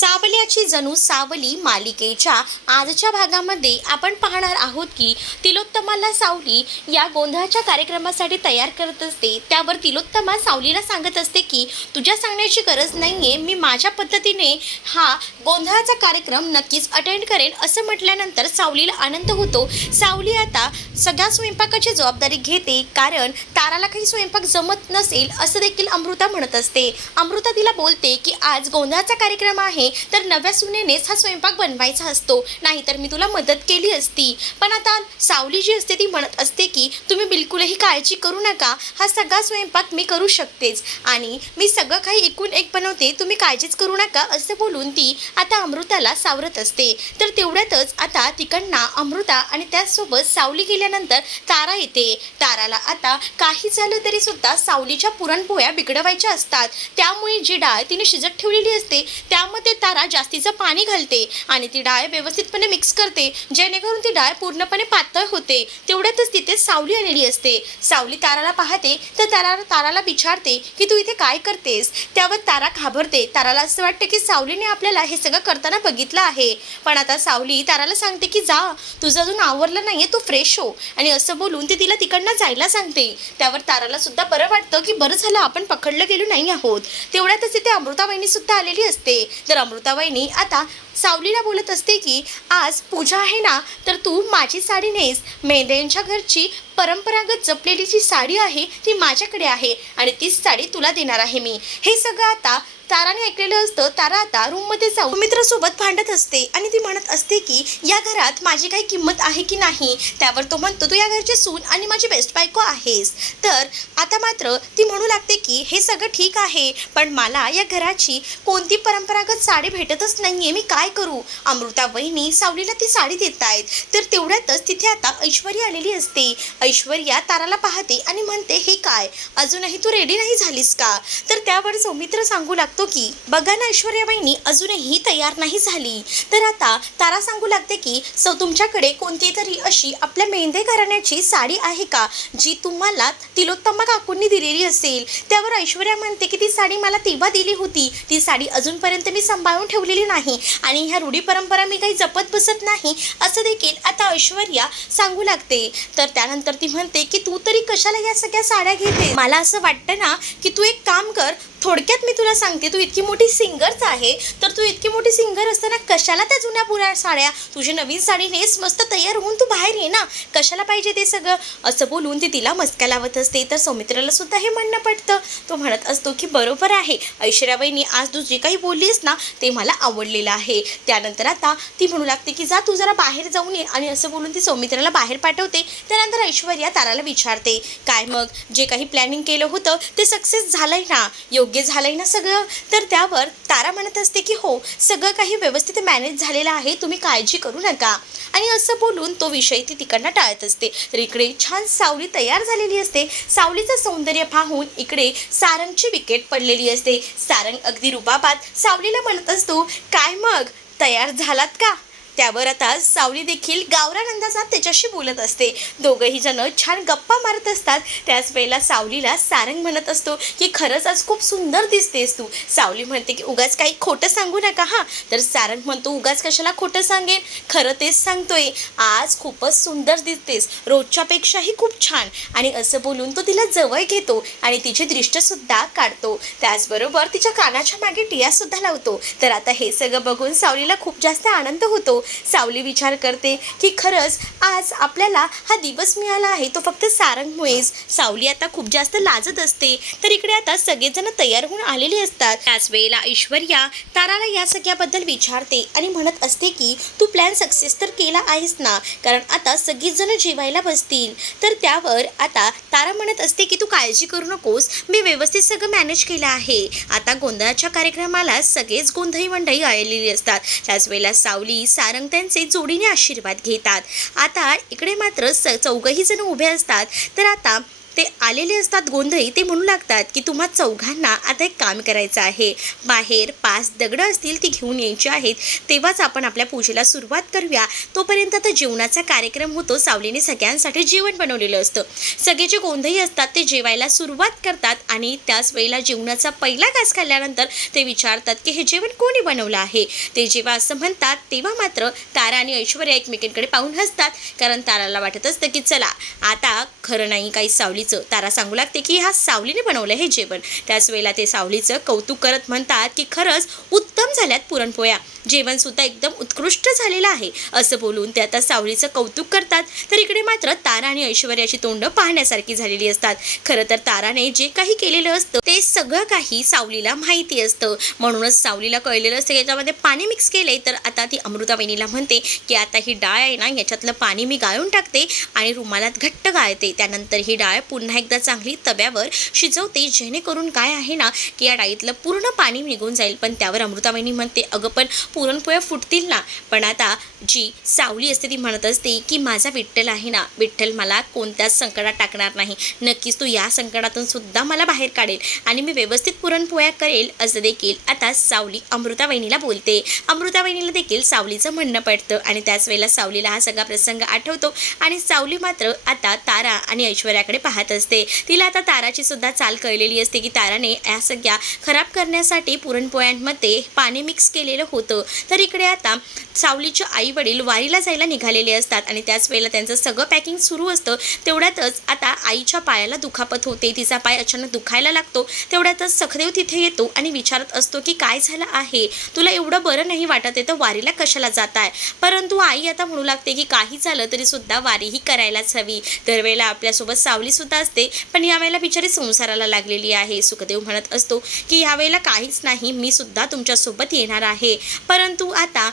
सावल्याची जणू सावली मालिकेच्या आजच्या भागामध्ये आपण पाहणार आहोत की तिलोत्तमाला सावली या गोंधळाच्या कार्यक्रमासाठी तयार करत असते. त्यावर तिलोत्तमा सावलीला सांगत असते की तुझ्या सांगण्याची गरज नाही आहे मी माझ्या पद्धतीने हा गोंधळाचा कार्यक्रम नक्कीच अटेंड करेन. असं म्हटल्यानंतर सावलीला आनंद होतो. सावली आता सगळ्या स्वयंपाकाची जबाबदारी घेते कारण ताराला काही स्वयंपाक जमत नसेल असं देखील अमृता म्हणत असते. अमृता तिला बोलते की आज गोंधळाचा कार्यक्रम आहे. तर नव्या सुनेनेच हा स्वयंपाक बनवायचा असतो. नाहीतर मी तुला मदत केली असती. पण आता सावली जी असते ती म्हणत असते की तुम्ही बिलकुलही काळजी करू नका. हा सगळा स्वयंपाक मी करू शकतेच. आणि मी सगळं काही एकूण एक बनवते. तुम्ही काळजीच करू नका असं बोलून ती आता अमृताला सावरत असते. तर तेवढ्यातच आता तिकडनं अमृता आणि त्याचसोबत सावली गेल्यानंतर तारा येते. ताराला आता काही झालं तरी सुद्धा सावलीच्या पुरणपोळ्या बिघडवायच्या असतात. त्यामुळे जी डाळ तिने शिजत ठेवलेली असते त्यामध्ये तारा जास्तीचं पाणी घालते आणि ती डाळ व्यवस्थितपणे मिक्स करते जेणेकरून ती डाळ पूर्णपणे पातळ होते. तेवढ्यातच तिथे सावली आलेली असते. सावली ताराला पाहते तर तारा ताराला विचारते की तू इथे काय करतेस? त्यावर तारा घाबरते. ताराला असं वाटतं की सावलीने आपल्याला हे सगळं करताना बघितलं आहे. पण आता सावली ताराला सांगते की जा तुझं अजून आवरलं आहे तू फ्रेश हो. आणि असं बोलून ती तिला तिकडनं जायला सांगते. त्यावर ताराला सुद्धा बरं वाटतं की बरं झालं आपण पकडलं गेलो नाही आहोत. तेवढ्यातच तिथे अमृताबाईंनी सुद्धा आलेली असते. तर अमृताबाईनी आता सावलीला बोलत असते की आज पूजा आहे ना तर तू माझी साडी नेस. मेंढ्यांच्या घरची परंपरागत जपलेली जी साडी आहे ती माझ्याकडे आहे आणि तीच साडी तुला देणार आहे मी. हे सगळं आता ताराने ऐकलेलं असतं. तारा आता रूममध्ये जाऊन मित्रासोबत भांडत असते आणि ती म्हणत असते की या घरात माझी काही किंमत आहे की नाही? त्यावर तो म्हणतो तू या घरची सून आणि माझी बेस्ट बायको आहेस. तर आता मात्र ती म्हणू लागते की हे सगळं ठीक आहे पण मला या घराची कोणती परंपरागत साडी भेटतच नाही आहे मी काय करू? अमृता वहिनी सावलीला ती साडी देत आहेत तर तेवढ्यातच तिथे आता ऐश्वर्या आलेली असते. ऐश्वर्या ताराला पाहते आणि म्हणते हे काय? अजूनही तू रेडी नाही झालीस का? तर त्यावर सौमित्र सांगू लागतो की बघा ना ऐश्वर्याबाईंनी अजूनही तयार नाही झाली. तर आता तारा सांगू लागते की सौ तुमच्याकडे कोणती तरी अशी आपल्या मेंदे घराण्याची साडी आहे का जी तुम्हाला तिलोत्तमा काकूंनी दिलेली असेल? त्यावर ऐश्वर्या म्हणते की ती साडी मला तेव्हा दिली होती. ती साडी अजूनपर्यंत मी सांभाळून ठेवलेली नाही आणि ह्या रूढी परंपरा मी काही जपत बसत नाही. असं देखील आता ऐश्वर्या सांगू लागते. तर त्यानंतर तर ती म्हणते की तू तरी कशाला या सगळ्या साड्या घेते? मला असं वाटतं ना की तू एक काम कर थोडक्यात मी तुला सांगते तू इतकी मोठी सिंगरच आहे तर तू इतकी मोठी सिंगर असताना कशाला त्या जुन्या पुऱ्या साड्या तुझी नवीन साडी नेस मस्त तयार होऊन तू बाहेर ये ना. कशाला पाहिजे ते सगळं? असं बोलून ती तिला मस्का लावत असते तर सौमित्राला सुद्धा हे म्हणणं पडतं तो म्हणत असतो की बरोबर आहे ऐश्वर्याबाईंनी आज तू जे काही बोललीस ना ते मला आवडलेलं आहे. त्यानंतर आता ती म्हणू लागते की जा तू जरा बाहेर जाऊन ये. आणि असं बोलून ती सौमित्राला बाहेर पाठवते. त्यानंतर ऐश्वर्या ताराला विचारते काय मग? जे काही प्लॅनिंग केलं होतं ते सक्सेस झालंय ना? योग्य झालंय ना सगळं? तर त्यावर तारा म्हणत असते की हो सगळं काही व्यवस्थित मॅनेज झालेलं आहे तुम्ही काळजी करू नका. आणि असं बोलून तो विषय ती तिकडनं टाळत असते. तर इकडे छान सावली तयार झालेली असते. सावलीचं सौंदर्य पाहून इकडे सारंगची विकेट पडलेली असते. सारंग अगदी रुबाबात सावलीला म्हणत असतो काय मग? तयार झालात का? त्यावर आता सावली देखील गावरानंदाचा त्याच्याशी बोलत असते. दोघंही जण छान गप्पा मारत असतात. त्याच वेळेला सावलीला सारंग म्हणत असतो की खरंच आज खूप सुंदर दिसतेस तू. सावली म्हणते की उगाच काही खोटं सांगू नका हां. तर सारंग म्हणतो उगाच कशाला खोटं सांगेन? खरं तेच सांगतोय. आज खूपच सुंदर दिसतेस. रोजच्यापेक्षाही खूप छान. आणि असं बोलून तो तिला जवळ घेतो आणि तिची दृष्टसुद्धा काढतो. त्याचबरोबर तिच्या कानाच्या मागे टियासुद्धा लावतो. तर आता हे सगळं बघून सावलीला खूप जास्त आनंद होतो. सावली विचार करते की खरंच आज आपल्याला हा दिवस मिळाला आहे. तो फक्त सारंगमुळेच. सावली आता खूप जास्त लाजत असते. तर इकडे आता सगळेजण तयार होऊन आलेले असतात. त्याच वेळेला ऐश्वर्या ताराला या सगळ्याबद्दल विचारते आणि म्हणत असते की तू प्लॅन सक्सेस तर केला आहेस ना? कारण आता सगळीच जेवायला बसतील. तर त्यावर आता तारा म्हणत असते की तू काळजी करू नकोस. मी व्यवस्थित सगळं मॅनेज केलं आहे. आता गोंधळाच्या कार्यक्रमाला सगळेच गोंधळी मंडळी आलेली असतात. त्याच वेळेला सावली सा सारंग त्यांचे जोडीने आशीर्वाद घेतात. आता इकडे मात्र स चौघही जण उभे असतात. तर आता ते आलेले असतात गोंधळी ते म्हणू लागतात की तुम्हा चौघांना आता एक काम करायचं आहे. बाहेर पाच दगडं असतील ती घेऊन यायची आहेत. तेव्हाच आपण आपल्या पूजेला सुरुवात करूया. तोपर्यंत आता जेवणाचा कार्यक्रम होतो. सावलीने सगळ्यांसाठी जेवण बनवलेलं असतं. सगळे जे गोंधळी असतात ते जेवायला सुरुवात करतात आणि त्याच वेळेला जेवणाचा पहिला घास खाल्ल्यानंतर ते विचारतात की हे जेवण कोणी बनवलं आहे? ते जेव्हा असं म्हणतात तेव्हा मात्र तारा आणि ऐश्वर्या एकमेकींकडे पाहून हसतात. कारण ताराला वाटत असतं की चला आता खरं नाही काही सावली सावलीचं तारा सांगू लागते की हा सावलीने बनवलं हे जेवण. त्याच वेळेला ते सावलीचं कौतुक करत म्हणतात की खरंच उत्तम झाल्यात पुरणपोळ्या. जेवणसुद्धा एकदम उत्कृष्ट झालेलं आहे. असं बोलून ते आता सावलीचं कौतुक करतात. तर इकडे मात्र तारा आणि ऐश्वर्याची तोंड पाहण्यासारखी झालेली असतात. खरं तर ताराने जे काही केलेलं असतं ते सगळं काही सावलीला माहिती असतं. म्हणूनच सावलीला कळलेलं असतं की याच्यामध्ये पाणी मिक्स केले तर आता ती अमृतावेणीला म्हणते की आता ही डाळ आहे ना याच्यातलं पाणी मी गाळून टाकते आणि रुमालात घट्ट गाळते. त्यानंतर ही डाळ पुन्हा एकदा चांगली तव्यावर शिजवते जेणेकरून काय आहे ना की या डाळीतलं पूर्ण पाणी निघून जाईल. पण त्यावर अमृता म्हणते अगं पण पुरणपोळ्या फुटतील ना. पण आता जी सावली असते ती म्हणत असते की माझा विठ्ठल आहे ना विठ्ठल मला कोणत्याच संकटात टाकणार नाही. नक्कीच तू या संकटातून सुद्धा मला बाहेर काढेल आणि मी व्यवस्थित पुरणपोळ्या करेल असं देखील आता सावली अमृतावहिनीला बोलते. अमृतावहिनीला देखील सावलीचं म्हणणं पडतं आणि त्याच वेळेला सावलीला हा सगळा प्रसंग आठवतो आणि सावली मात्र आता तारा आणि ऐश्वर्याकडे पाहत असते. तिला आता ताराची सुद्धा चाल कळलेली असते की ताराने या सगळ्या खराब करण्यासाठी पुरणपोळ्यांमध्ये पाणी मिक्स केलेलं होतं. तर इकडे आता सावलीचे आई वडील वारीला जायला निघालेले असतात आणि त्याच वेळेला त्यांचं सगळं पॅकिंग सुरू असतं. तेवढ्यातच आता आईच्या पायाला दुखापत होते. तिचा पाय अचानक दुखायला लागतो. तेवढ्यातच सखदेव तिथे येतो आणि विचारत असतो की काय झालं आहे? तुला एवढं बरं नाही वाटत आहे तर वारीला कशाला जात आहे परंतु आई आता म्हणू लागते की काही झालं तरी सुद्धा वारी ही करायलाच हवी. दरवेळेला आपल्यासोबत सावली सुद्धा असते. पण यावेळेला बिचारी संसाराला लागलेली आहे. सुखदेव म्हणत असतो की यावेळेला काहीच नाही. मी सुद्धा तुमच्यासोबत येणार आहे. परंतु आता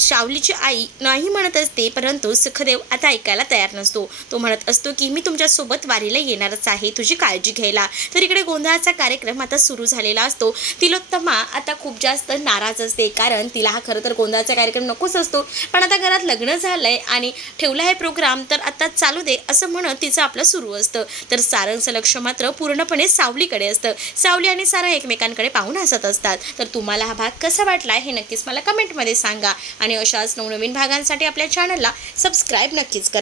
सावलीची आई नाही म्हणत असते परंतु सुखदेव आता ऐकायला तयार नसतो. तो म्हणत असतो की मी तुमच्यासोबत वारीला येणारच आहे तुझी काळजी घ्यायला. तर इकडे गोंधळाचा कार्यक्रम आता सुरू झालेला असतो. तिलोत्तमा आता खूप जास्त नाराज असते कारण तिला हा खरं तर गोंधळाचा कार्यक्रम नकोच असतो. पण आता घरात लग्न झालं आहे आणि ठेवला आहे प्रोग्राम तर आता चालू दे असं म्हणत तिचं आपलं सुरू असतं. तर सारंगचं लक्ष मात्र पूर्णपणे सावलीकडे असतं. सावली आणि सारंग एकमेकांकडे पाहून हसत असतात. तर तुम्हाला हा भाग कसा वाटला हे नक्कीच मला कमेंटमध्ये सांगा. आणि अशाच नवनवीन भागांसाठी आपल्या चॅनलला सबस्क्राईब नक्कीच करा.